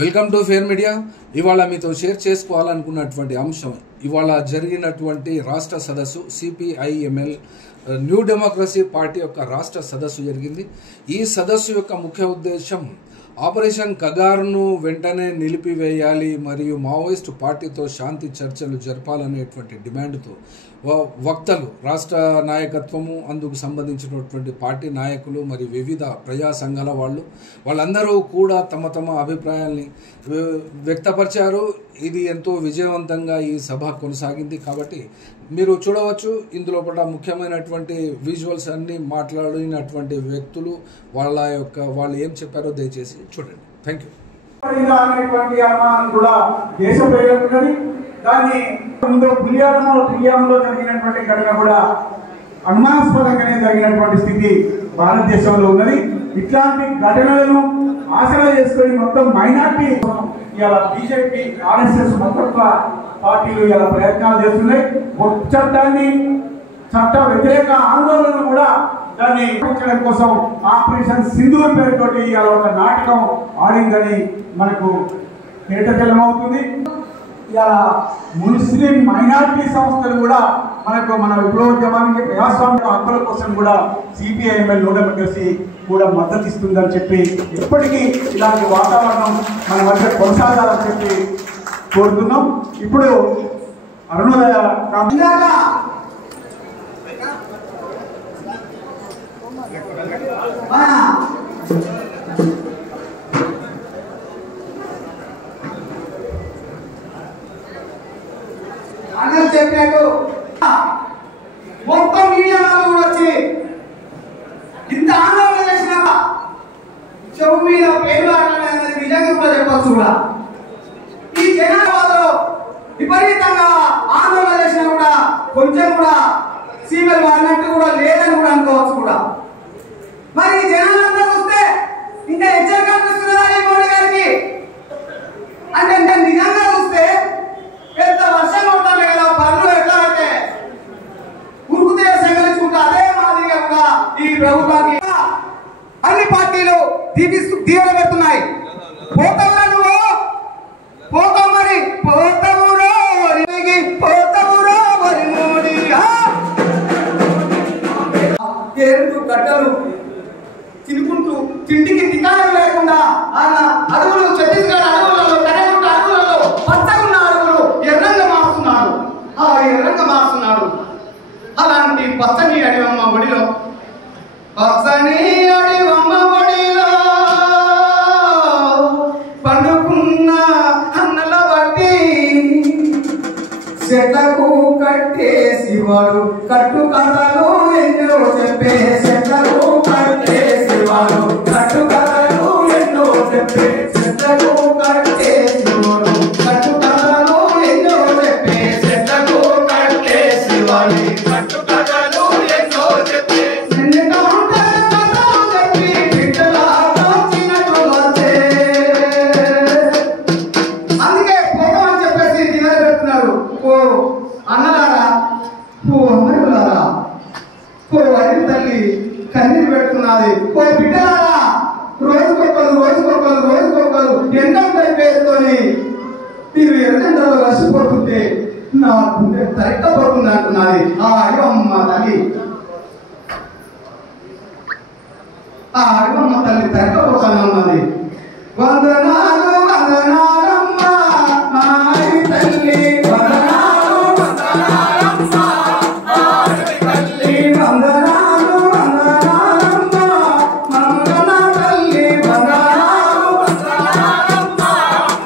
Welcome to fair media. ఇవాళ మీతో share చేసుకోవాలనుకున్నటువంటి అంశం, ఇవాళ జరిగినటువంటి రాష్ట్ర సదస్సు సిపిఐఎంఎల్ న్యూ డెమోక్రసీ పార్టీ యొక్క రాష్ట్ర సదస్సు జరిగింది. ఈ సదస్సు యొక్క ముఖ్య ఉద్దేశం ఆపరేషన్ కగారును వెంటనే నిలిపివేయాలి మరియు మావోయిస్టు పార్టీతో శాంతి చర్చలు జరపాలనేటువంటి డిమాండ్తో వక్తలు, రాష్ట్ర నాయకత్వము, అందుకు సంబంధించినటువంటి పార్టీ నాయకులు మరియు వివిధ ప్రజా సంఘాల వాళ్ళందరూ కూడా తమ తమ అభిప్రాయాల్ని వ్యక్తపరిచారు. ఇది ఎంతో విజయవంతంగా ఈ సభ కొనసాగింది. కాబట్టి మీరు చూడవచ్చు, ఇందులో కూడా ముఖ్యమైనటువంటి విజువల్స్ అన్ని మాట్లాడినటువంటి వ్యక్తులు వాళ్ళు ఏం చెప్పారో దయచేసి చూడండి. Thank you. దేశ ప్రయోజనం దాన్ని ముందు పులియాలో జరిగినటువంటి ఘటన కూడా అనుమానాస్పదంగానే జరిగినటువంటి స్థితి భారతదేశంలో ఉన్నది. ఇట్లాంటి ఘటనలను ఆసరా చేసుకొని మొత్తం మైనార్టీ ఇలా బీజేపీ, ఆర్ఎస్ఎస్ మతత్వ పార్టీలు ఇలా ప్రయత్నాలు చేస్తున్నాయి. చట్ట వ్యతిరేక ఆందోళనను కూడా దాన్ని రక్షించడం కోసం ఆపరేషన్ సింధూర్ పేరుతోటి ఇలా ఒక నాటకం ఆడిందని మనకు తేటతెల్లమవుతుంది. ఇలా ముస్లిం మైనార్టీ సంస్థలు కూడా మన విప్లవోద్యమానికి, ప్రజాస్వామ్య హక్కుల కోసం కూడా సిపిఐఎంఎల్ న్యూ డెమోక్రసీ కూడా మద్దతు ఇస్తుందని చెప్పి, ఎప్పటికీ ఇలాంటి వాతావరణం మన మధ్య కొనసాగాలని చెప్పి కోరుతున్నాం. ఇప్పుడు అరుణోదయ చెప్పినట్టు మొత్తం మీడియా కూడా వచ్చి ఇంత ఆందోళన చేసిన చెవు మీద పేరు అనేది నిజంగా కూడా చెప్పచ్చు. కూడా ఈ జనాభాలో విపరీతంగా ఆందోళన చేసినా కూడా కొంచెం కూడా సీఎల్ వాడినట్టు కూడా లేదని కూడా అనుకోవచ్చు. కూడా మరి ఈ జనాలంతా చూస్తే ఇంకా హెచ్చరిక అనిపిస్తున్నదా మోడీ గారికి? అంటే నిజంగా చూస్తే పెద్ద వర్షం కొట్టాలి కదా, పనులు ఎట్లా అయితే ఉరుకుతే సంగరించుకుంటా అదే మాదిరిగా కూడా ఈ ప్రభుత్వానికి అన్ని పార్టీలు దీవెన పెడుతున్నాయి. పోతావురా నువ్వు, పోతావు మరి, పోతావురా పోతావురా మరి మోడీ. ఏడు గడ్డలు తినుకుంటూ తిండికి టికాణం లేకుండా అడవులు, ఛత్తీస్గఢ్ అడవులలో, కర్ణాటక అడవులలో పచ్చగున్న అడవులు ఎర్రంగా మారుస్తున్నాడు. అలాంటి పచ్చని అడివమ్మ ఒడిలో, పచ్చని అడివమ్మ ఒడిలో పండుకున్న అన్నల బట్టి చెట్లకు కట్టేసి వాడు కట్టు కథలు ఎన్నో చెప్పే, చెట్లకు కట్టేసి వాడు కట్టు కథలు ఎన్నో చెప్పే, చెట్లకు కట్టేసి వాడు కట్టు కథలు ఎన్నో చెప్పే, చెట్లకు కట్టేసి వాడు కట్టు కథలు ఎన్నో చెప్పే, అందుకే పోదామని చెప్పేసి దివాళి పెడుతున్నారు. ఓ అన్నలారా, ఓ అమ్మలారా, ఓ అడిగి తల్లి కన్నీరు పెట్టుకున్నది. ఓ బిడ్డలారా, రోజుకొకరు ఎండంపై పేరుతోని మీరు ఎర్రజెండలో రసిపోతుంటే నా గుండె తరెక్కబోతుంది అంటున్నది ఆ అడివమ్మ తల్లి. ఆ అడివమ్మ తల్లి తరెక్కబోతానన్నది. వందనాలు వందనాలమ్మ మాయి తల్లి, వందనాలు వందనాలమ్మ మాయి తల్లి, వందనాలు వందనాలమ్మ మంగళ తల్లి, వందనాలు వందనాలమ్మ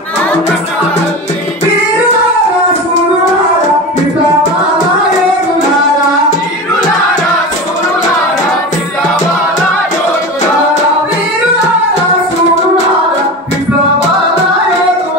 మంగళ తల్లి. వీరులారా సూరులారా పితావాల యోధులారా, వీరులారా సూరులారా పితావాల యోధులారా, వీరులారా సూరులారా పితావాల యోధులారా.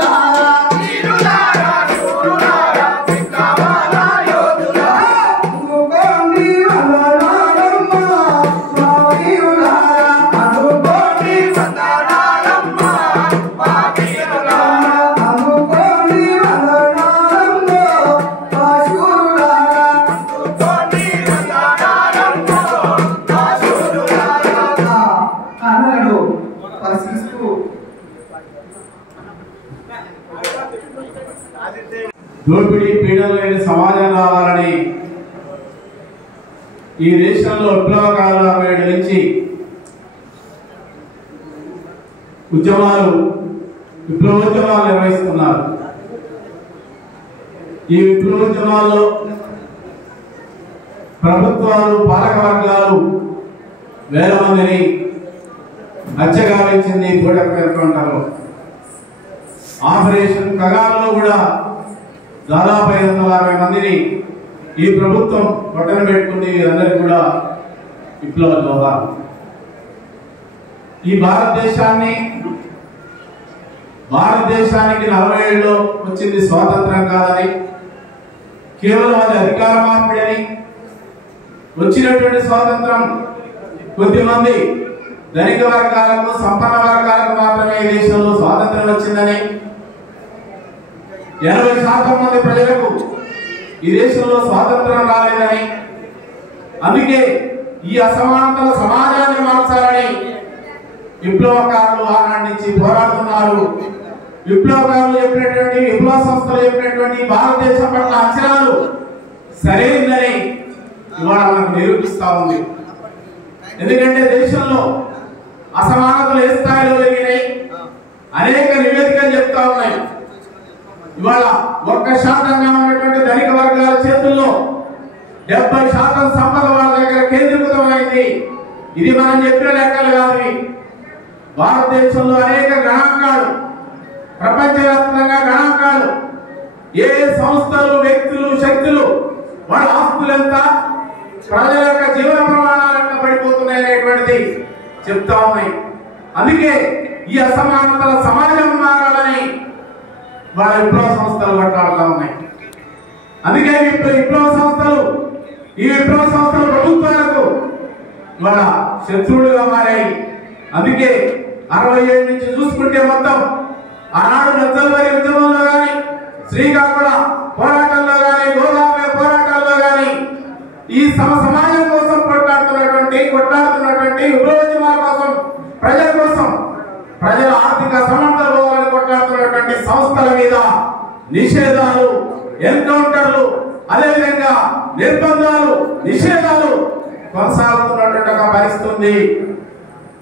దోపిడీ పీడన లేని సమాజం రావాలని ఈ దేశంలో విప్లవకారుల వేడి నుంచి విప్లవోద్యమాలు నిర్వహిస్తున్నారు. ఈ విప్లవోద్యమాల్లో ప్రభుత్వాలు, పాలక వర్గాలు వేల మందిని హత్యగావించింది. గూడెంలో ఆపరేషన్ కగారులో కూడా దాదాపు 560 మందిని ఈ ప్రభుత్వం పట్టణ పెట్టుకుంది. వీరందరికీ కూడా విప్లవ జోహార్. ఈ భారతదేశానికి 40 ఏళ్ళలో వచ్చింది స్వాతంత్రం కాదని, కేవలం అది అధికార మార్పిడి, వచ్చినటువంటి స్వాతంత్రం కొద్దిమంది ధనిక వర్గాలకు, సంపన్న వర్గాలకు మాత్రమే ఈ దేశంలో స్వాతంత్రం వచ్చిందని, 80% మంది ప్రజలకు ఈ దేశంలో స్వాతంత్రం రాలేదని, అందుకే ఈ అసమానతల సమాజాన్ని మార్చాలని విప్లవకారులు ఆనాటి నుంచి పోరాడుతున్నారు. విప్లవకారులు చెప్పినటువంటి, విప్లవ సంస్థలు చెప్పినటువంటి భారతదేశం పట్ల అంచనాలు సరైనదని ఇవాళ మనకు నిరూపిస్తా ఉంది. ఎందుకంటే దేశంలో అసమానతలు ఏ స్థాయిలో పెరిగినాయి, అనేక నివేదికలు చెప్తా ఉన్నాయి. ఇవాళ 1% ఉన్నటువంటి ధనిక వర్గాల చేతుల్లో 70% సంపద వాళ్ళ దగ్గర కేంద్రీకృతమైంది. ఇది మనం చెప్పిన లెక్కలు కాదు. భారతదేశంలో అనేక గణాంకాలు, ప్రపంచవ్యాప్తంగా గణాంకాలు, ఏ సంస్థలు, వ్యక్తులు, శక్తులు, వాళ్ళ ఆస్తులంతా ప్రజల యొక్క జీవన ప్రమాణాలు ఎంత పడిపోతున్నాయనేటువంటిది చెప్తా ఉన్నాయి. అందుకే ఈ అసమానతల సమాజం మారాలని వాళ్ళ విప్లవ సంస్థలు కొట్లాడుతూ ఉన్నాయి. అందుకే ఈ విప్లవ సంస్థలు ప్రభుత్వాలకు వాళ్ళ శత్రువులుగా మారాయి. అందుకే 67 నుంచి చూసుకుంటే మొత్తం ఆనాడు నక్సల్బరీ ఉద్యమంలో కానీ, శ్రీకాకుళ పోరాటంలో కానీ, గోదావరి పోరాటాల్లో కానీ ఈ సమాజం కోసం కొట్లాడుతున్నటువంటి విప్లవోద్యమాల కోసం, ప్రజల కోసం, ప్రజల ఆర్థిక సమర్థలు కొట్లాడుతున్నటువంటి సంస్థల మీద నిషేధాలు, ఎన్కౌంటర్లు, అదేవిధంగా నిర్బంధాలు, నిషేధాలు కొనసాగుతున్నటువంటి ఒక పరిస్థితి ఉంది.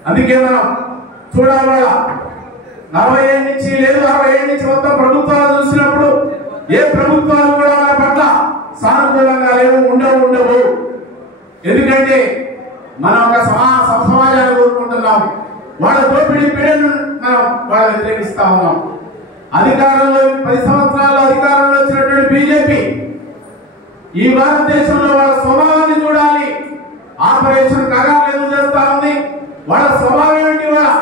అందుకే మనం చూడాలి, 40 ఏళ్ళ నుంచి లేదు 60 ఏళ్ళ నుంచి మొత్తం ప్రభుత్వాలు చూసినప్పుడు ఏ ప్రభుత్వాలు కూడా మన పట్ల సానుకూలంగా లేవు, ఉండవు. ఎందుకంటే మనం ఒక సమాజాన్ని కోరుకుంటున్నాం. వాళ్ళ దోపిడీ పీడను మనం వాళ్ళ వ్యతిరేకిస్తా ఉన్నాం. అధికారంలో 10 సంవత్సరాలు అధికారంలో వచ్చినటువంటి బీజేపీ ఈ భారతదేశంలో వాళ్ళ స్వభావాన్ని చూడాలి. ఆపరేషన్ కగారు ఎందుకు చేస్తా ఉంది? వాళ్ళ స్వభావం ఏంటి? వాళ్ళ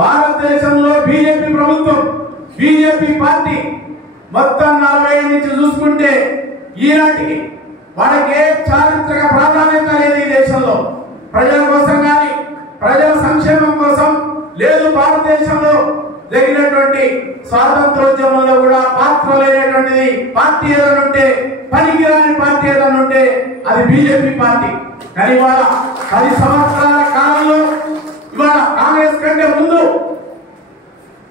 భారతదేశంలో బీజేపీ ప్రభుత్వం, బీజేపీ పార్టీ మొత్తం 40 ఏళ్ళ నుంచి చూసుకుంటే ఈనాటికి వాళ్ళకి ఏ చారిత్రక ప్రాధాన్యత లేదు. ఈ దేశంలో ప్రజల కోసం కానీ, ప్రజల సంక్షేమం కోసం లేదు. భారతదేశంలో జరిగినటువంటి స్వాతంత్రోద్యమంలో కూడా పాత్ర లేనటువంటిది పార్టీ ఏదైనా ఉంటే, పనికిరాని పార్టీ ఏదైనా ఉంటే అది బీజేపీ పార్టీ. కానీ ఇవాళ 10 సంవత్సరాల కాలంలో ఇవాళ కాంగ్రెస్ కంటే ముందు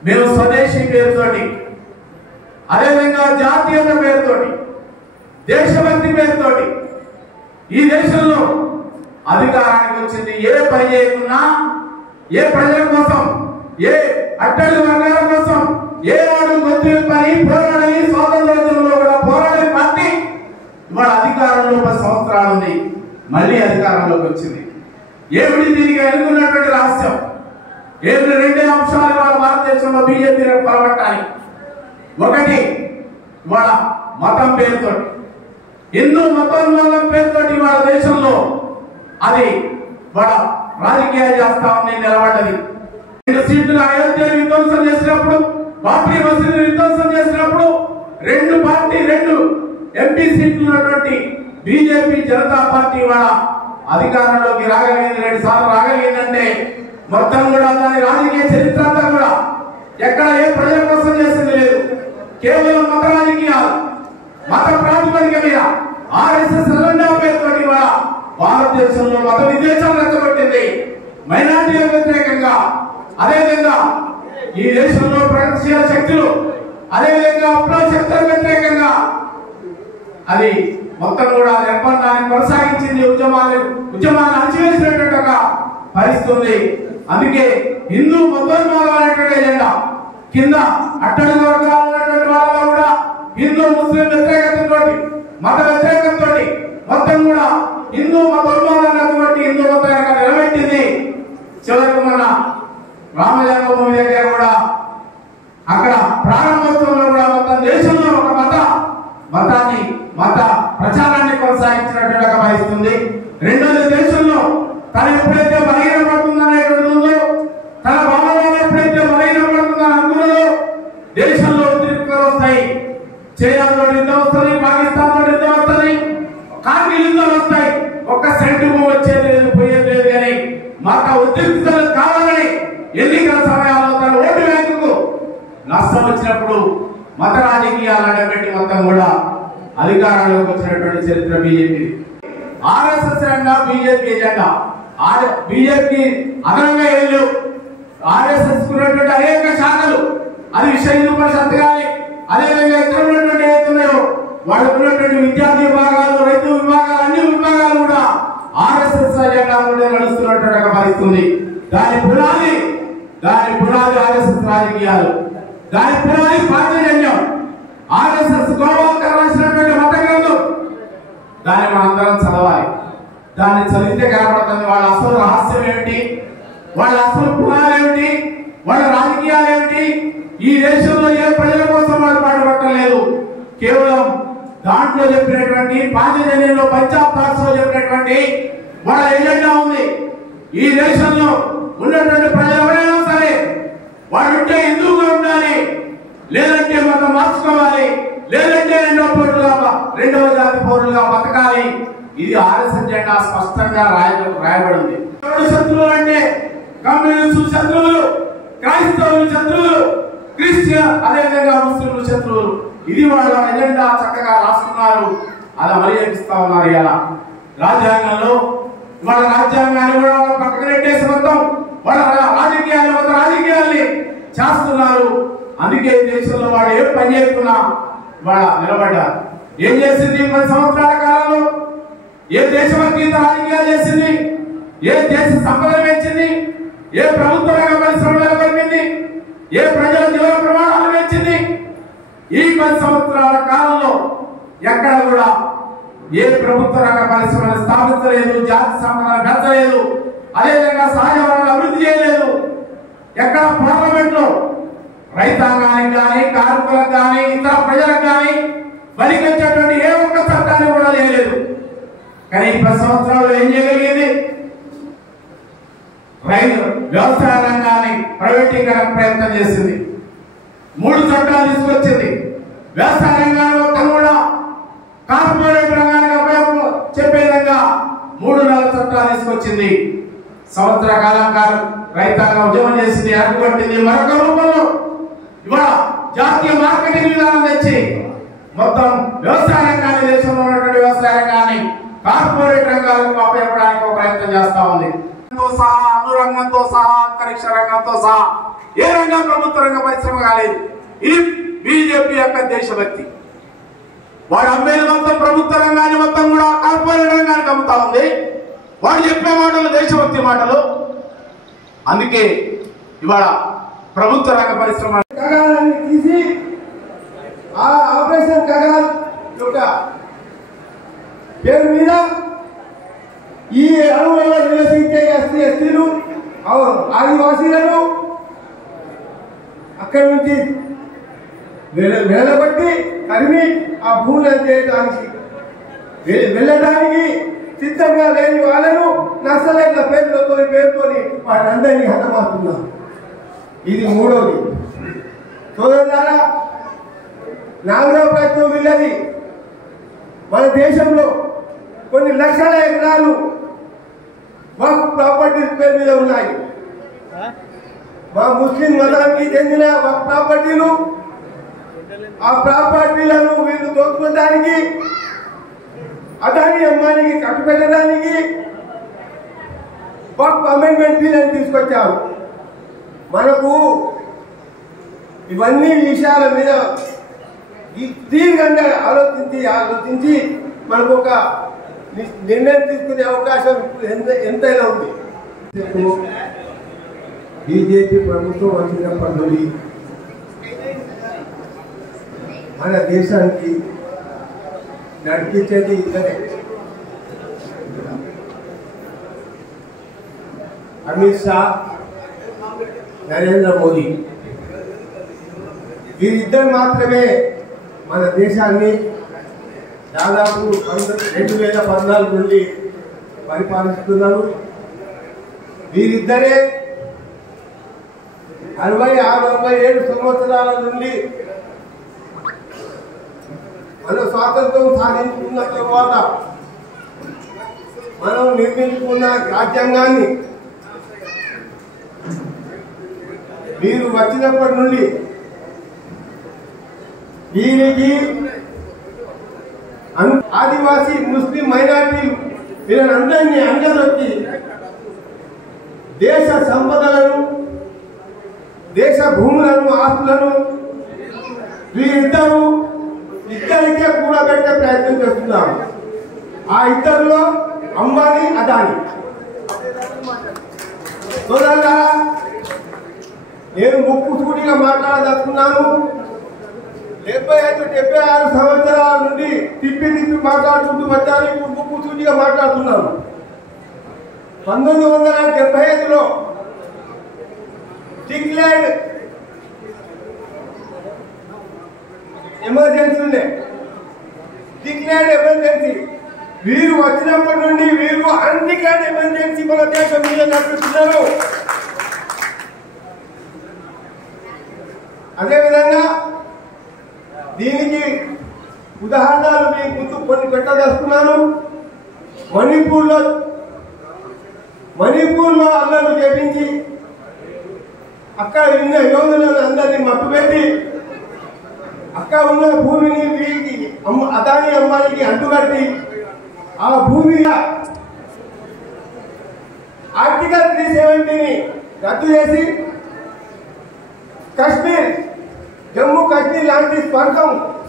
మేము స్వదేశీ పేరుతోటి, అదేవిధంగా జాతీయత పేరుతోటి, దేశభక్తి పేరుతోటి ఈ దేశంలో అధికారానికి వచ్చింది. ఏ పని చేయకున్నా, ఏ ప్రజల కోసం, ఏ అట్టడి వర్గాల కోసం, ఏ వాడు గొంతు పని పోరాడని స్వాతంత్రోద్యమంలో కూడా పోరాడే పార్టీ ఇవాళ అధికారంలో 10 సంవత్సరాలు ఉంది. మళ్ళీ అధికారంలోకి వచ్చింది. ఏమిటి దీనికి అనుకున్నటువంటి రహస్యం? ఏమిటి? 2 అంశాలు ఇవాళ భారతదేశంలో బీజేపీ పరమట్టాలి. ఒకటి ఇవాళ మతం పేరుతోటి, హిందూ మతోన్మాదం పేరుతోటి ఇవాళ దేశంలో అది వాళ్ళ రాజకీయాలు చేస్తా ఉంది, నిలబడ్డది. 2 సీట్లు అయోధ్యను విధ్వంసం చేసినప్పుడు, బాబ్రీ మసీదు విధ్వంసం చేసినప్పుడు 2 ఎంపీ సీట్లు ఉన్నటువంటి బీజేపీ జనతా పార్టీ వాళ్ళ అధికారంలోకి రాగలిగింది. 2 సార్లు రాగలిగిందంటే మొత్తం కూడా దాని రాజకీయ చరిత్ర అంతా కూడా ఎక్కడ ఏ ప్రజల కోసం చేసింది లేదు. కేవలం మత రాజకీయాలు, మత ప్రాతిపదిక మీద ఆర్ఎస్ఎస్ పేరుతో భారతదేశంలో మత విద్వేషాలు రెచ్చగొట్టింది. మైనార్టీలకు వ్యతిరేకంగా, అదేవిధంగా ఈ దేశంలో ప్రగతిశీల శక్తులు, అదేవిధంగా విప్లవ శక్తులకు వ్యతిరేకంగా అది మొత్తం కూడా నిర్బంధాన్ని కొనసాగించింది, ఉద్యమాన్ని అణచివేసినటువంటి ఒక పరిస్థితి ఉంది. అందుకే హిందూ మతోన్మాదం అనేటువంటి ఎజెండా కింద అట్టడుగు వర్గాలు ఉన్నటువంటి వాళ్ళలో కూడా హిందూ ముస్లిం వ్యతిరేకతతో, మత వ్యతిరేకతతో మొత్తం కూడా హిందూ మతోన్మాదాన్ని హిందూ మతాన్ని నిలబెట్టింది. చివరికి మన రామ జన్మభూమి దగ్గర కూడా అక్కడ ప్రారంభోత్సవంలో కూడా మొత్తం దేశంలో ఒక మత ప్రచారాన్ని కొనసాగించినటువంటి ఒక పరిస్థితుంది. రెండోది, దేశంలో తను ఎప్పుడైతే బలహీనపడుతుందనేటువంటి తన భావాలు ఎప్పుడైతే బలహీనపడుతుందని అనుకున్నదో దేశంలో తిరుగులు వస్తాయి. చైనాతో యుద్ధం వస్తుంది, పాకిస్తాన్ తో యుద్ధం వస్తుంది, కార్గిల్ యుద్ధం వస్తాయి. ఒక్క సెంటు వచ్చేది లేదు, పోయేది లేదు. కానీ మత ఉద్రిక్తతలు కావాలని ఎన్నికల సమయాల్లో తన ఓటు బ్యాంకుకు నష్టం వచ్చినప్పుడు మత రాజకీయాలు అడ్డపెట్టి మొత్తం కూడా అధికారంలోకి వచ్చినటువంటి చరిత్ర BJP. RSS Ranga BJP agenda, BJP అదనంగా ఏళ్ళు ఆర్ఎస్ఎస్ ఉన్నటువంటి అనేక శాఖలు, అది విశ్వ హిందూ పరిషత్ కానీ అదేవిధంగా ఇతర ఉన్నటువంటి ఏతున్నాయో వాళ్ళకు ఉన్నటువంటి విద్యార్థి విభాగాలు, రైతు విభాగాలు, అన్ని విభాగాలు కూడా ఆర్ఎస్ఎస్ ఎజెండాలోనే నడుస్తున్నటువంటి ఒక పరిస్థితి. దాని పునాది ఆర్ఎస్ఎస్ రాజకీయాలు, దాని పునాది పార్టీజన్యం. ఆర్ఎస్ఎస్ గోవాల్కర్ రాసినటువంటి మత గ్రంథం, దాన్ని మనందరం చదవాలి. దాన్ని చదివితే కనబడుతుంది వాళ్ళ అసలు రహస్యం ఏమిటి, వాళ్ళ అసలు పునాది ఏమిటి, వాళ్ళ రాజకీయాలు ఏమిటి. ఈ దేశంలో ఏ ప్రజల కోసం వాళ్ళు పాటుపట్టలేదు, కేవలం దాంట్లో చెప్పినటువంటి పాంచజన్యంలో పంజాబ్ థాట్స్ లో చెప్పినటువంటి వాళ్ళ ఎజెండా ఉంది. ఈ దేశంలో ఉన్నటువంటి ప్రజలు ఎవరైనా సరే వాళ్ళు ఉంటే హిందువుగా ఉండాలి, లేదంటే మతం మార్చుకోవాలి, లేదంటే రెండవ జాతి పౌరులుగా బతకాలి. ఇది ఆర్ఎస్ఎస్ జెండా స్పష్టంగా రాయబడింది. శత్రువులు అంటే కమ్యూనిస్టు శత్రువులు, క్రైస్తవులు శత్రువులు, క్రిస్టియన్ అదేవిధంగా ముస్లింలు శత్రువులు. ఇది వాళ్ళ ఎజెండా చక్కగా రాసుకున్నారు, అది అమలు చేపిస్తా ఉన్నారు. ఇలా రాజ్యాంగంలో వాళ్ళ రాజ్యాంగాన్ని కూడా పక్కన పెట్టేసి మొత్తం వాళ్ళ రాజకీయాల్ని చేస్తున్నారు. అందుకే దేశంలో వాడు ఏ పని చేయకున్నా వాళ్ళ నిలబడ్డారు. ఏం చేసింది 10 సంవత్సరాల కాలంలో? ఏ దేశభక్తిత రాజకీయాలు చేసింది, ఏ దేశ సంపద పెంచింది, ఏ ప్రభుత్వ రంగ పరిశ్రమలు నెలకొల్పింది, ఏ ప్రజల జీవన ప్రమాణాలు పెంచింది. ఈ 10 సంవత్సరాల కాలంలో ఎక్కడ కూడా ఏ ప్రభుత్వ రంగ పరిశ్రమను స్థాపించలేదు, జాతి సంపదను పెంచలేదు, అదేవిధంగా సహజ వనరులు అభివృద్ధి చేయలేదు. ఎక్కడ పార్లమెంట్ లో రైతాంగానికి కానీ, కార్మికులకు కానీ, ఇతర ప్రజలకు కానీ బలికొచ్చేటువంటి ఏ ఒక్క చట్టాన్ని కూడా చేయలేదు. కానీ 10 సంవత్సరాలు ఏం చేయగలిగింది? వ్యవసాయ రంగాన్ని ప్రైవేటీకరణ ప్రయత్నం చేసింది, 3 చట్టాలు తీసుకొచ్చింది. వ్యవసాయ రంగాన్ని మొత్తం కూడా కార్పొరేట్ రంగానికి ఉపయోగం చెప్పే విధంగా 3 చట్టాలు తీసుకొచ్చింది. సంవత్సర కాలం రైతాంగం ఉద్యమం చేసింది, అడ్డుపట్టింది. మరొక రూపంలో ఇవాళ జాతీయ మార్కెటింగ్ విధానం తెచ్చి మొత్తం వ్యవసాయ రంగాన్ని, దేశంలో ఉన్నటువంటి వ్యవసాయ రంగాన్ని కార్పొరేట్ రంగాలకు ఉపయోగపడడానికి ఒక ప్రయత్నం చేస్తా ఉంది. సహా అనురంగంతో సహా అంతరిక్ష రంగంతో సహా ఏ రంగం ప్రభుత్వ రంగ పరిశ్రమ కాలేదు. ఇది బీజేపీ యొక్క దేశభక్తి. వాడు అమ్మేది మొత్తం ప్రభుత్వ రంగాన్ని మొత్తం కూడా కార్పొరేట్ రంగానికి అమ్ముతా ఉంది. వాడు చెప్పే మాటలు దేశభక్తి మాటలు. అందుకే ఇవాళ ప్రభుత్వ రంగ పరిశ్రమ తీసి ఆ ఆపరేషన్ కగాల్ యొక్క పేరు మీద ఈ అడవులలో నివసించే ఎస్టీలు ఆదివాసీలను అక్కడి నుంచి వేలబట్టి తరిమి ఆ భూములను చేయడానికి వెళ్ళడానికి సిద్ధంగా లేని వాళ్ళను నక్సలైట్ల పేరుతో వాళ్ళందరినీ హతమారుతున్నారు. ఇది 3వది. సోదరులారా, 4వ ప్రయత్నం వీళ్ళది. మన దేశంలో కొన్ని లక్షల ఎకరాలు వక్ఫ్ ప్రాపర్టీస్ పేరు మీద ఉన్నాయి. మా ముస్లిం మతానికి చెందిన వక్ఫ్ ప్రాపర్టీలు, ఆ ప్రాపర్టీలను వీళ్ళు దోచుకోవడానికి, అదాని అమ్మానికి కట్టుబెట్టడానికి వక్ఫ్ అమెండ్మెంట్ బిల్ అని తీసుకొచ్చారు. మనకు ఇవన్నీ విషయాల మీద దీర్ఘంగా ఆలోచించి మనకు ఒక నిర్ణయం తీసుకునే అవకాశం ఎంతైనా ఉంది. బీజేపీ ప్రభుత్వం వచ్చినప్పటి నుండి మన దేశానికి నడిపించేది ఇద్దరే, అమిత్ షా, నరేంద్ర మోదీ. వీరిద్దరు మాత్రమే మన దేశాన్ని దాదాపు 2014 నుండి పరిపాలిస్తున్నారు. వీరిద్దరే 66-67 సంవత్సరాల నుండి మనం స్వాతంత్రం సాధించుకున్న తర్వాత మనం నిర్మించుకున్న రాజ్యాంగాన్ని వీరు వచ్చినప్పటి నుండి దీనికి ఆదివాసీ ముస్లిం మైనారిటీలు వీరందరినీ అంగదొక్కి దేశ సంపదలను, దేశ భూములను, ఆస్తులను ఇద్దరికే కూడబెట్టే ప్రయత్నం చేస్తున్నారు. ఆ ఇద్దరిలో అంబానీ, అదానీ. సోదరులారా, నేను ముక్కుసూటిగా మాట్లాడదలుచుకున్నాను. 75-76 సంవత్సరాల నుండి తిప్పి మాట్లాడుకుంటూ వచ్చాను. ఇప్పుడు ముక్కుసూటిగా మాట్లాడుతున్నాను. 1975లో డిక్లేర్డ్ ఎమర్జెన్సీ వీరు వచ్చినప్పటి నుండి వీరు అన్డిక్లేర్డ్ ఎమర్జెన్సీ మన దేశం మీద నడుపుతున్నారు. అదేవిధంగా దీనికి ఉదాహరణలు మీ ముందు కొన్ని పెట్టదలుచుకున్నాను. మణిపూర్లో అల్లర్లు చేపించి అక్కడ ఉన్న యోధులను అందరినీ మట్టుపెట్టి అక్కడ ఉన్న భూమిని వీరికి అదానీ అంబానీకి అడ్డుకట్టి ఆ భూమి ఆర్టికల్ 370ని రద్దు చేసి జమ్మూ కాశ్మీర్ లాంటి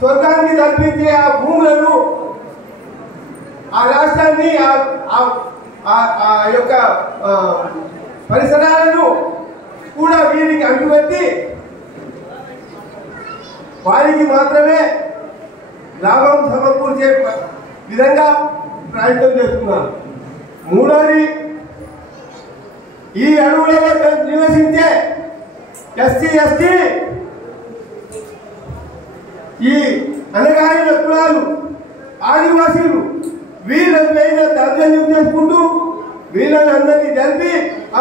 స్వర్గాన్ని కల్పించే ఆ భూములను, ఆ రాష్ట్రాన్ని, ఆ యొక్క పరిసరాలను కూడా వీరికి అంటుపెట్టి వారికి మాత్రమే లాభం సమకూర్చే విధంగా ప్రయత్నం చేస్తున్నారు. మూడోది, ఈ అడవులలో నివసించే ఎస్సీ ఈ అనగారిన కులాలు, ఆదివాసీలు వీళ్ళపైన దౌర్జన్యం చేసుకుంటూ వీళ్ళని అందరినీ జరిపి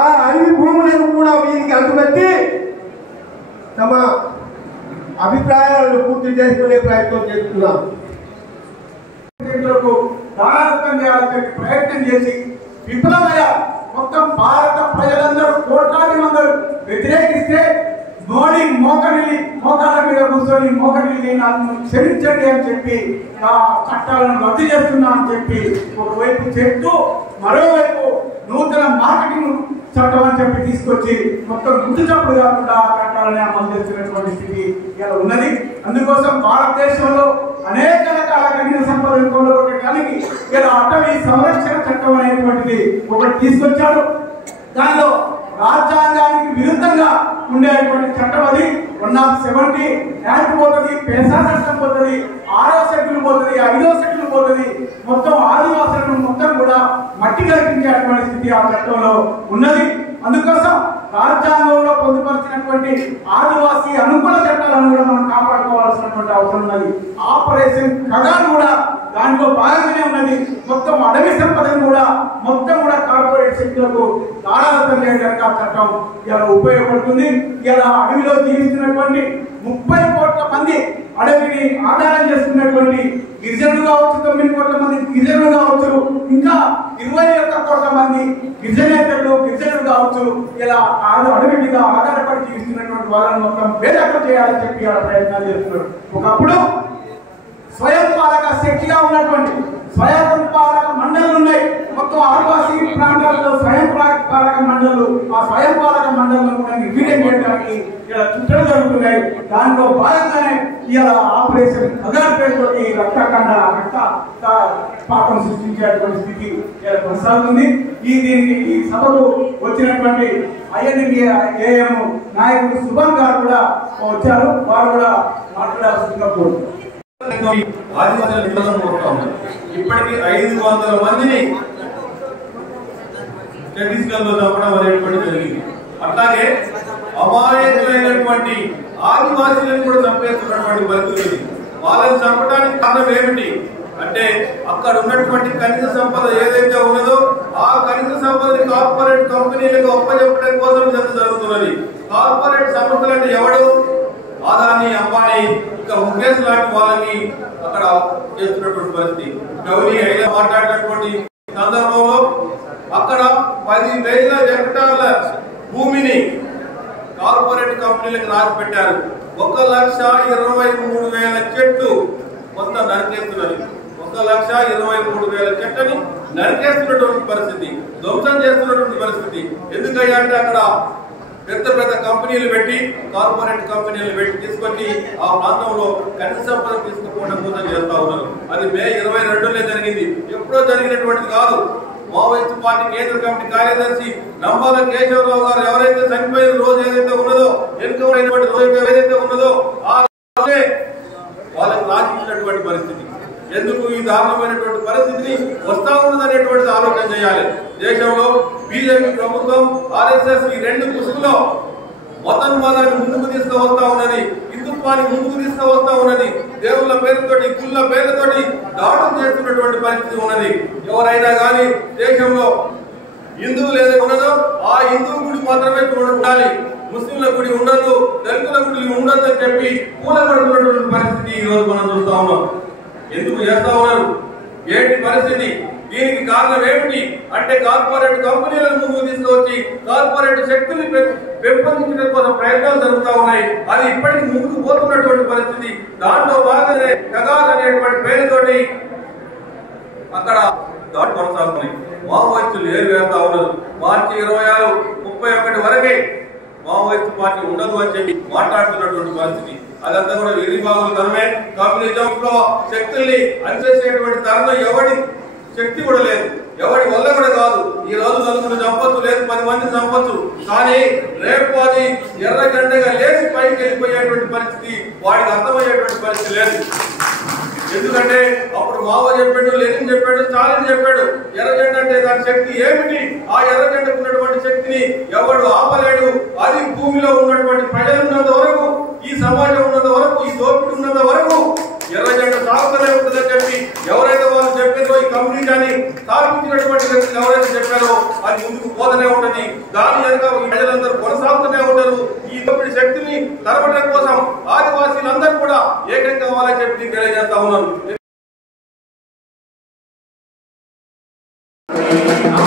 ఆ అడవి భూములను కూడా వీరికి అడ్డుపెట్టి తమ అభిప్రాయాలను పూర్తి చేసుకునే ప్రయత్నం చేస్తున్నారు. ప్రయత్నం చేసి విఫలమయ్యా. మొత్తం భారత ప్రజలందరూ కోట్లాది మంది వ్యతిరేకిస్తే మోడీ మోకాల మీద కూర్చొని మోకరిల్లి నన్ను క్షమించండి అని చెప్పి ఆ చట్టాలను రద్దు చేస్తున్నా అని చెప్పి ఒకవైపు చెప్తూ మరోవైపు నూతన మార్కెటింగ్ చట్టం అని చెప్పి తీసుకొచ్చి మొత్తం గుర్తు చప్పుడు కాకుండా ఆ చట్టాలని అమలు చేస్తున్నటువంటి స్థితి ఇలా ఉన్నది. అందుకోసం భారతదేశంలో అనేక రకాల ఖనిజ సంపదను కొనగొట్టడానికి ఇలా అటవీ సంరక్షణ చట్టం అనేటువంటిది ఒకటి తీసుకొచ్చాడు. దానిలో రాజ్యాంగానికి విరుద్ధంగా ఉండేటువంటి చట్టం అది 170 యాక్ట్ పోతుంది, పేసా చట్టం పోతుంది, 6వ షెడ్యూల్ పోతుంది, 5వ షెడ్యూల్ పోతుంది. మొత్తం ఆదివాసులను మొత్తం కూడా మట్టి కల్పించేటువంటి స్థితి ఆ చట్టంలో ఉన్నది. అందుకోసం రాజ్యాంగంలో పొందుపరిచినటువంటి ఆదివాసీ అనుకూల చట్టాలను కూడా మనం కాపాడుకోవాల్సినటువంటి అవసరం ఉన్నది. ఆపరేషన్ కగాన్ కూడా దాంట్లో భాగంగానే ఉన్నది. మొత్తం అడవి సంపదను కూడా మొత్తం కూడా కార్పొరేట్ శక్తులకు దారాదత్తం చేయడానికి ఆ చట్టం ఇలా ఉపయోగపడుతుంది. ఇలా అడవిలో జీవిస్తున్నటువంటి 30 కోట్ల మంది అడవిని ఆధారం చేసుకున్నటువంటి గిరిజనులు కావచ్చు, 9 కోట్ల మంది గిరిజనులు కావచ్చు, ఇంకా 21 కోట్ల మంది గిరిజనేతరులు గిరిజనులు కావచ్చు. ఇలా అడవి మీద ఆధారపడి జీవిస్తున్నటువంటి వాళ్ళని మొత్తం వేదకం చేయాలని చెప్పి ప్రయత్నాలు చేస్తున్నారు. ఒకప్పుడు స్వయం పాలక శక్తిగా ఉన్నటువంటి స్వయం పాలక మండళ్ళు ఉన్నాయి. మొత్తం ఆదివాసీ ప్రాంతాల్లో స్వయం పాలక మండళ్ళు, ఆ స్వయం పాలక మండలను కూడా నిర్వీర్యం చేయడానికి ఇలా చుట్టలు జరుగుతున్నాయి. దాంట్లో భాగంగానే ఇలా ఆపరేషన్ అదర్ పేరుతో రక్తపాతం సృష్టించేటువంటి స్థితి కొనసాగుతుంది. దీనికి ఈ సభకు వచ్చినటువంటి INBAM నాయకుడు సుభన్ గారు కూడా వచ్చారు. వారు కూడా మాట్లాడాల్సిందిగా కోరుతున్నారు. ఇప్పటికీ 500 మందిని ఛత్తీస్గఢ్లో చంపడం అనేటువంటి జరిగింది. అట్లాగే అమాయకులైనటువంటి ఆదివాసీలను కూడా చంపేస్తున్నటువంటి పరిస్థితి. వాళ్ళని చంపడానికి కారణం ఏమిటి అంటే అక్కడ ఉన్నటువంటి ఖనిజ సంపద ఏదైతే ఉన్నదో ఆ ఖనిజ సంపదని కార్పొరేట్ కంపెనీలకు అప్పచెప్పడం కోసం ఇదంతా జరుగుతున్నది. కార్పొరేట్ సంస్థలు అంటే ఎవడు? ఆదాని, అంబానీ, ఇంకా ముఖేష్ లాంటి వాళ్ళని అక్కడ చేస్తున్నటువంటి పరిస్థితి. గౌరీ అయినా మాట్లాడినటువంటి సందర్భంలో అక్కడ 10,000 హెక్టార్ల భూమిని కార్పొరేట్ కంపెనీలకు రాసి పెట్టారు. 1,23,000 చెట్లు మొత్తం నరికేస్తున్నది. 1,23,000 చెట్లని నరికేస్తున్నటువంటి పరిస్థితి, ధ్వంసం చేస్తున్నటువంటి పరిస్థితి. ఎందుకయ్యా అంటే అక్కడ పెద్ద పెద్ద కంపెనీలు పెట్టి, కార్పొరేట్ కంపెనీలు పెట్టి తీసుకొచ్చి ఆ ప్రాంతంలో ఖనిజ సంపద తీసుకుపోవడం కోసం చేస్తా ఉన్నారు. అది మే 22 జరిగింది, ఎప్పుడో జరిగినటువంటిది కాదు. మావోయిస్టు పార్టీ కేంద్ర కమిటీ కార్యదర్శి నంబాల కేశవరావు గారు ఎవరైతే చనిపోయిన రోజు ఏదైతే ఉన్నదో, ఎన్కౌంటర్ అయినటువంటి రోజు ఏదైతే ఉన్నదో ఆ రోజే వాళ్ళకి రాసిచ్చినటువంటి పరిస్థితి. ఎందుకు ఈ దారుణమైనటువంటి పరిస్థితిని వస్తా ఉన్నదనేటువంటిది ఆలోచన చేయాలి. దేశంలో బీజేపీ ప్రభుత్వం, RSS ఈ రెండు ముసుగులో మతోన్మాదాన్ని ముందుకు తీసుకువస్తా ఉన్నది, హిందుత్వాన్ని ముందుకు తీసుకువస్తా ఉన్నది, దేవుళ్ళ పేరుతోటి, గుళ్ళ పేరుతోటి దాడులు చేస్తున్నటువంటి పరిస్థితి ఉన్నది. ఎవరైనా కానీ దేశంలో హిందువులు ఏదైతే ఉన్నదో ఆ హిందువు గుడి మాత్రమే ఉండాలి, ముస్లింల గుడి ఉండదు, దళితుల గుడి ఉండదు అని చెప్పి కూలబడుతున్నటువంటి పరిస్థితి ఈ రోజు మనం చూస్తా ఉన్నాం. ఎందుకు చేస్తా ఉన్నారు? ఏంటి పరిస్థితి? దీనికి కారణం ఏమిటి అంటే కార్పొరేట్ కంపెనీలను ముందుకు తీసుకువచ్చి కార్పొరేట్ శక్తుల్ని పెంపొందించడం కోసం ప్రయత్నాలు జరుగుతూ ఉన్నాయి. అది ఇప్పటికి ముందుకు పోతున్నటువంటి పరిస్థితి. దాంట్లో భాగంగానే కగార్ అనేటువంటి పేరుతోటి అక్కడ దాడి కొనసాగుతున్నాయి. మావోయిస్టులు ఏరువేస్తా ఉన్నారు. మార్చి 26, 31 వరకే మావోయిస్టు పార్టీ ఉండదు అని చెప్పి మాట్లాడుతున్నటువంటి పరిస్థితి. అదంతా కూడా విరిబాబుల తరమే. కమ్యూనిజం లో శక్తుల్ని అనిచేసేటువంటి తరుణం ఎవడి శక్తి కూడా లేదు, ఎవరి వల్ల కూడా కాదు. ఈ రోజు నలుగురు చంపొచ్చు, లేదు 10 మంది చంపొచ్చు, కానీ రేపు అది ఎర్ర జెండగా లేచి పైకి వెళ్ళిపోయేటువంటి పరిస్థితి వాడికి అర్థమయ్యేటువంటి పరిస్థితి లేదు. ఎందుకంటే అప్పుడు మావో చెప్పాడు, లెనిన్ చెప్పాడు, స్టాలిన్ చెప్పాడు, ఎర్ర జెండా అంటే దాని శక్తి ఏమిటి, ఆ ఎర్ర జెండకు ఉన్నటువంటి శక్తిని ఎవడు ఆపలేడు. అది భూమిలో ఉన్నటువంటి ప్రజలు ఉన్నంత వరకు, ఈ సమాజం ఉన్నంత వరకు, ఈ దోపిడి ఉన్నంత వరకు ఎర్ర జెండా సాగుతూనే ఉంటుందని చెప్పి ఎవరైతే వాళ్ళు చెప్పారో, ఈ కమ్యూనిజాన్ని స్థాపించినటువంటి వ్యక్తులు ఎవరైతే చెప్పారో అది ముందుకు పోతూనే ఉంటది. దాని వెనుక ఈ ప్రజలందరూ కొనసాగుతూనే ఉంటారు. ఈ దోపిడి శక్తిని తరపడం కోసం ఆదివాసీలందరూ కూడా ఏకం కావాలని చెప్పి తెలియజేస్తా ఉన్నాను. ఆ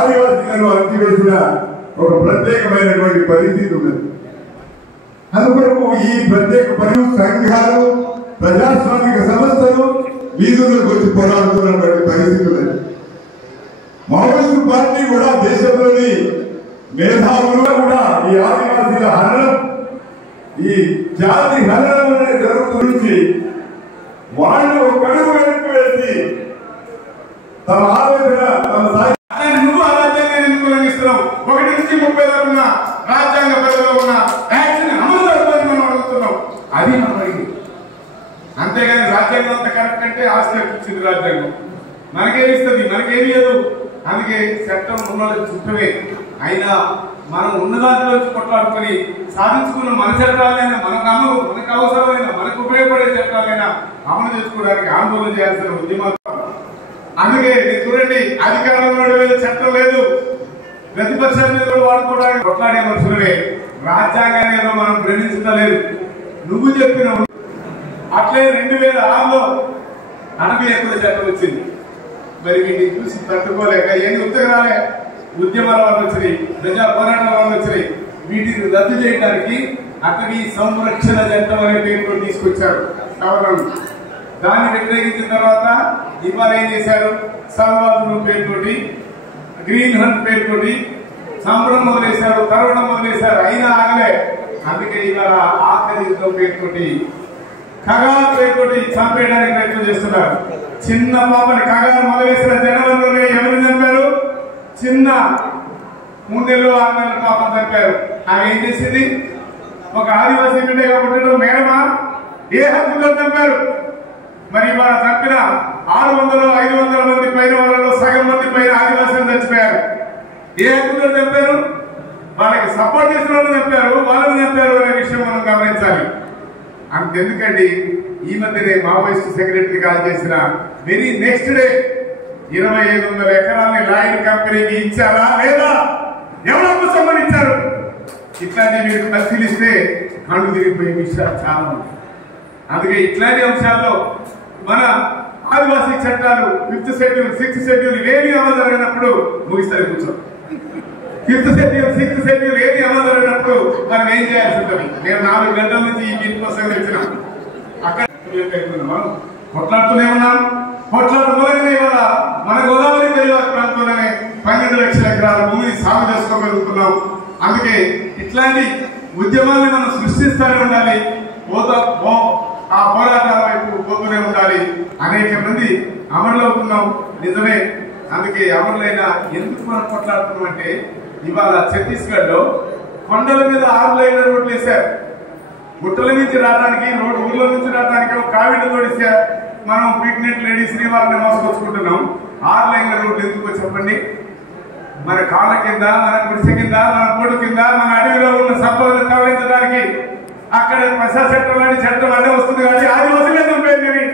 ఆదివాసీలను అణచివేసిన ఒక ప్రత్యేకమైనటువంటి పరిస్థితి ఉన్నది. అందుకొరకు ఈ ప్రత్యేక పనులు సంఘాలు ప్రజాస్వామిక సంస్థలు వీధులకు వచ్చి పోరాడుతున్నటువంటి పరిస్థితి ఉన్నది. మావోయిస్టు పార్టీ కూడా దేశంలోని మేధావులు కూడా ఈ ఆదివాసీల హరణం, ఈ జాతి హరణం అనేది జరుగుతుంది. వాళ్ళు ఒక అడుగు వెనక్కి వేసి తమ ఆలోచన తమ నువ్వు ఆ రాజ్యాంగాన్ని ఎందుకు ఉల్లంఘిస్తున్నావు? 1 నుంచి 30 వరకు ఉన్న రాజ్యాంగ పరిధిలో ఉన్న యాక్షన్ అమలు జరుగుతుందని మనం అడుగుతున్నాం. అది మనం అడిగింది. అంతేగాని రాజ్యాంగం అంతా కరెక్ట్ అంటే ఆస్తి ఇచ్చింది రాజ్యాంగం. మనకేమి ఇస్తుంది? మనకేమి లేదు. అందుకే చట్టం ఉన్న చుట్టమే అయినా మనం ఉన్న దాంట్లో కొట్లాడుకొని సాధించుకున్న మన చట్టాలైనా మనకు అవసరమైన మనకు ఉపయోగపడే చట్టాలైనా అమలు చేసుకోవడానికి ఆందోళన చేయాల్సిన ఉద్యమాలు. అందుకే చూడండి, అధికారంలో మీద చట్టం లేదు, ప్రతిపక్షాల మీద కూడా వాడుకోవడానికి కొట్లాడే మనుషులమే. రాజ్యాంగాన్ని ఏదో మనం గ్రహించలేదు. నువ్వు చెప్పిన అట్లే 2006లో అడవి హక్కుల చట్టం వచ్చింది. మరి వీటిని చూసి తట్టుకోలేక ఎన్ని ఉత్తరాలే ఉద్యమాల వల్ల వచ్చినాయి, ప్రజా పోరాటాల వల్ల వచ్చినాయి. వీటిని రద్దు చేయడానికి అటవీ సంరక్షణ చట్టం అనే పేరుతో తీసుకొచ్చారు సవరణలు. దాన్ని వ్యతిరేకించిన తర్వాత ఇవాళ ఏం చేశారు? సర్వాధులు పేరుతోటి, గ్రీన్ హంట్ పేరుతోటి చంపడం మొదలేశారు, తరవడం మొదలేశారు. అయినా ఆగలే. అందుకే ఇవాళ ఆఖరి యుద్ధం పేరుతోటి, ఖగార్ పేరుతోటి చంపేయడానికి ప్రయత్నం చేస్తున్నారు. చిన్న పాపని ఖగార్ మొదలేసిన జనవరిలోనే ఎవరిని చంపారు? చిన్న 3 నెలలు 6 నెలల పాపం చంపారు. ఆమె ఏం చేసింది? ఒక ఆదివాసీ బిడ్డగా పుట్టడం మేడమా? ఏ హక్కుతో చంపారు? మరి ఇవాళ చంపిన 600-500 మంది పైన వాళ్ళలో సగం మంది పైన ఆదివాసులు చచ్చిపోయారు. ఏ హక్కుతో చంపారు? వాళ్ళకి సపోర్ట్ చేసిన వాళ్ళు చంపారు, వాళ్ళని చంపారు అనే విషయం మనం గమనించాలి. అంతెందుకండి, ఈ మధ్యనే మావోయిస్టు సెక్రటరీ కాల్ చేసిన వెరీ నెక్స్ట్ డే 2500 ఎకరాలని లాయిడ్ కంపెనీకి ఇచ్చారా లేదా? ఎవరికి సంబంధించారు? ఇట్లాంటి మీరు పరిశీలిస్తే కళ్ళు తిరిగిపోయే విషయాలు చాలా ఉన్నాయి. అందుకే ఇట్లాంటి అంశాల్లో మన ఆదివాసీ చట్టాలు 5th షెడ్యూల్ 6th షెడ్యూల్ ఏమి అమలు జరిగినప్పుడు ముగిస్తారు కూర్చో. 5th షెడ్యూల్ 6th షెడ్యూల్ ఏమి అమలు జరిగినప్పుడు మనం ఏం చేయాల్సి ఉంటుంది? నేను 4 గంటల నుంచి ఈ బిల్ కోసం వచ్చినాం. అక్కడ కొట్లాడుతూనే ఉన్నాం. కొట్లాట మూలంగానే ఇవాళ మన గోదావరి జిల్లా ప్రాంతంలోనే 12 లక్షల ఎకరాల భూమిని సాగు చేసుకోగలుగుతున్నాం. అందుకే ఇట్లాంటి ఉద్యమాల్ని మనం సృష్టిస్తూనే ఉండాలి. ఆ పోరాటాల వైపు పోతూనే ఉండాలి. అనేక మంది అమరులవుతున్నాం, నిజమే. అందుకే అమరులైనా ఎందుకు మనం కొట్లాడుతున్నాం అంటే, ఇవాళ ఛత్తీస్గఢ్ లో కొండల మీద 6 లైన్ల రోడ్లు వేశారు. గుట్టల నుంచి రావడానికి, ఊర్ల నుంచి రావడానికి ఒక కావిడి తోడిస్తే మనం ప్రెగ్నెంట్ లేడీస్ ని వాళ్ళని మోసుకొచ్చుకుంటున్నాం. 6 లైన్ల రోడ్లు ఎందుకో చెప్పండి? మన కాళ్ళ కింద, మన గుడిసె కింద, మన పొడు కింద, మన అడవిలో ఉన్న సంపదను తరలించడానికి అక్కడ ప్రజా చట్టం అడ్డే వస్తుంది. కానీ ఆదివాసులే చంపేది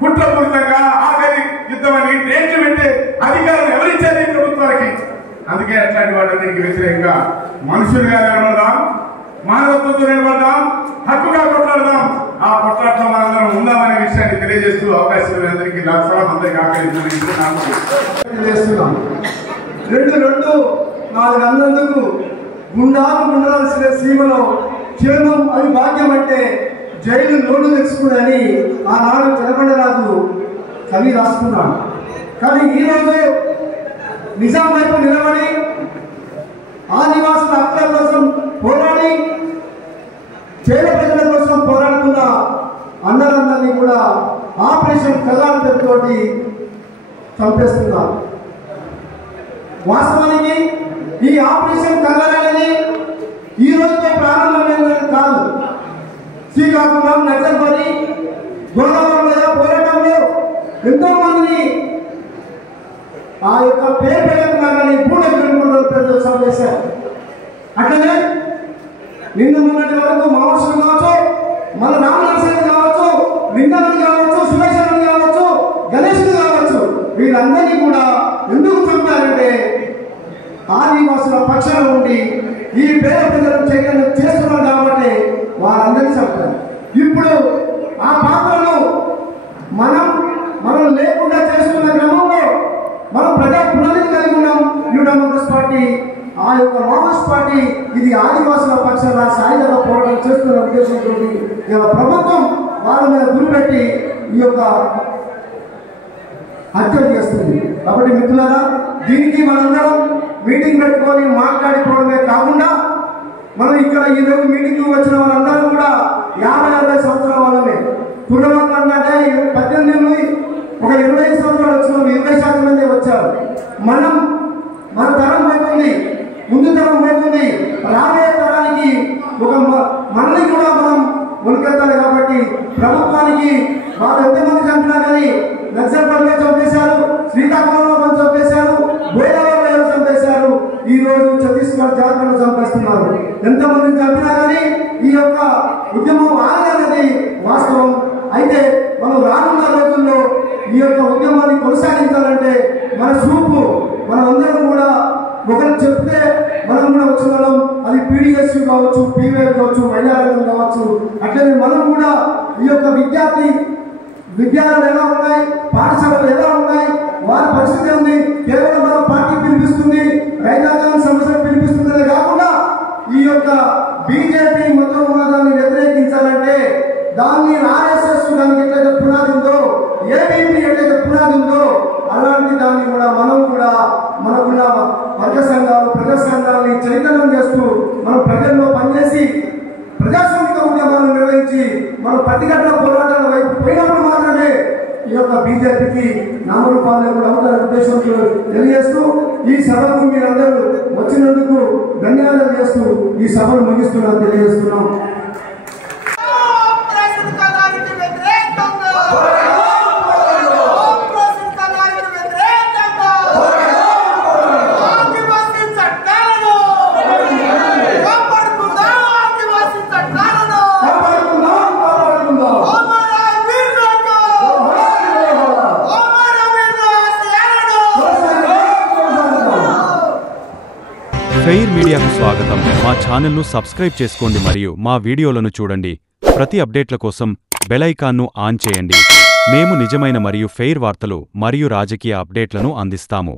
కుట్రపూరితంగా ఆఖరి యుద్ధం అని డేట్లు పెట్టే అధికారం ఎవరిచ్చేది ప్రభుత్వానికి? అందుకే అట్లాంటి వాటన్నిటికి వ్యతిరేకంగా మనుషులుగా నిలబడదాం, మానవత్వంతో నిలబడదాం, హక్కుగా కొట్లాడదాం. ఆ కొట్లాటలో మనందరం ఉందామనే విషయాన్ని తెలియజేస్తూ అవకాశం అందరికీ లక్షలం అందరికీ తెలియజేస్తున్నాం. 2-4 అన్నందుకు గుండాల్సిన సీమలో క్షేమం అది భాగ్యం అంటే జైలు నోడు తెచ్చుకుని ఆనాడు జనపండరాజు కవి రాసుకున్నాడు. కానీ ఈరోజు నిజాం వైపు నిలబడి ఆదివాసుల హక్కుల కోసం పోరాడి పేద ప్రజల కోసం పోరాడుతున్న అన్నలందరినీ కూడా ఆపరేషన్ కగార్ పేరుతోటి చంపేస్తున్నారు. వాస్తవానికి ఈ ఆపరేషన్ కగార్ అనేది ఈ రోజుతో ప్రారంభమైనది కాదు. శ్రీకాకుళం, నక్సల్బరి, గోదావరి పోరాటంలో ఎంతో మందిని ఆ యొక్క పేరు పెట్టుకున్నారని పేరుతో చంపేశారు. అట్లనే నిన్న మొన్నటి వరకు మావోయిస్టులు కావచ్చు, మన రామనరసింహ కావచ్చు, లింగారెడ్డి కావచ్చు, సురేశ్వరుడు కావచ్చు, గణేశుడు కావచ్చు, వీళ్ళందరినీ కూడా ఎందుకు చంపారంటే ఆదివాసుల పక్షాన ఉండి ఈ పేద ప్రజలను చైతన్యం చేస్తున్నారు కాబట్టి వారందరినీ చంపారు. ఇప్పుడు ఆ పాత్రను మనం లేకుండా చేస్తున్న క్రమంలో మనం ప్రజా పునరుద్ధరణ కలిగి ఉన్నాం. యొక్క మావోయిస్ట్ పార్టీ ఇది ఆదివాసుల పక్షాన సాయుధ పోరాటం చేస్తున్న ఉద్దేశంతో ఇలా ప్రభుత్వం వాళ్ళ మీద గురిపెట్టి ఈ యొక్క హత్యలు చేస్తుంది. కాబట్టి మిత్రులారా, దీనికి మనందరం మీటింగ్ పెట్టుకొని మాట్లాడుకోవడమే కాకుండా మనం ఇక్కడ ఈరోజు మీటింగ్ వచ్చిన వాళ్ళందరూ కూడా 50-60 సంవత్సరాల వాళ్ళమే. కుటుంబం అంటే 18 ఒక 25 సంవత్సరాలు వచ్చిన 20% మంది వచ్చారు. మన తరం పోతుంది, ముందు తరం పోతుంది, రాబోయే తరానికి ఒక మనల్ని కూడా మనం ముందుకెళ్తాలి. కాబట్టి ప్రభుత్వానికి వాళ్ళు ఎంతమంది చంపినా కానీ నక్సల్పల్లిలో చంపేశారు, శ్రీకాకుళంలో చంపేశారు, బోయలవాడలో చంపేశారు, ఈ రోజు ఛత్తీస్గఢ్ జాతరలో చంపేస్తున్నారు. ఎంతమందిని చంపినా కానీ ఈ యొక్క ఉద్యమం ఆగదనేది వాస్తవం. అయితే మనం రానున్న రోజుల్లో ఈ యొక్క ఉద్యమాన్ని కొనసాగించాలంటే మన చూపు మనమందరం కూడా ఒకరు చెప్తే మనం కూడా వచ్చిన అది పీడిఎస్ కావచ్చు, పీవీఎల్ కావచ్చు, మహిళా రంగం కావచ్చు. అట్లనే మనం కూడా ఈ యొక్క విద్యాలయాలు ఎలా ఉన్నాయి, పాఠశాలలు ఎలా ఉన్నాయి, వారి పరిస్థితి ఉంది. కేవలం మన పార్టీ పిలిపిస్తుంది, రైతాంగం సమస్యలు పిలిపిస్తుందనే కాకుండా ఈ యొక్క బీజేపీ మతోన్మాదాన్ని వ్యతిరేకించాలంటే దాన్ని ఆర్ఎస్ఎస్ దానికి ఎట్లయితే పునాది ఉందో, ఏబీపీ ఎట్లయితే పునాది ఉందో అలాంటి దాన్ని కూడా మనం కూడా మనకున్న వర్గ సంఘాలు, ప్రజా సంఘాలని చైతన్యం చేస్తూ మనం ప్రజల్లో పనిచేసి ప్రజాస్వామిక ఉద్యమాలను నిర్వహించి మనం పట్టికట్ల పోరాటాల వైపు పోయినప్పుడు మాత్రమే ఈ యొక్క బీజేపీకి నామరూపాలు లేకుండా అవుతారనే ఉద్దేశంతో తెలియజేస్తూ ఈ సభకు మీరందరూ వచ్చినందుకు ధన్యవాదాలు చేస్తూ ఈ సభను ముగిస్తున్నాను తెలియజేస్తున్నాం. ఫెయిర్ మీడియాకు స్వాగతం. మా ఛానల్ను సబ్స్క్రైబ్ చేసుకోండి మరియు మా వీడియోలను చూడండి. ప్రతి అప్డేట్ల కోసం బెల్ ఐకాన్ను ఆన్ చేయండి. మేము నిజమైన మరియు ఫెయిర్ వార్తలు మరియు రాజకీయ అప్డేట్లను అందిస్తాము.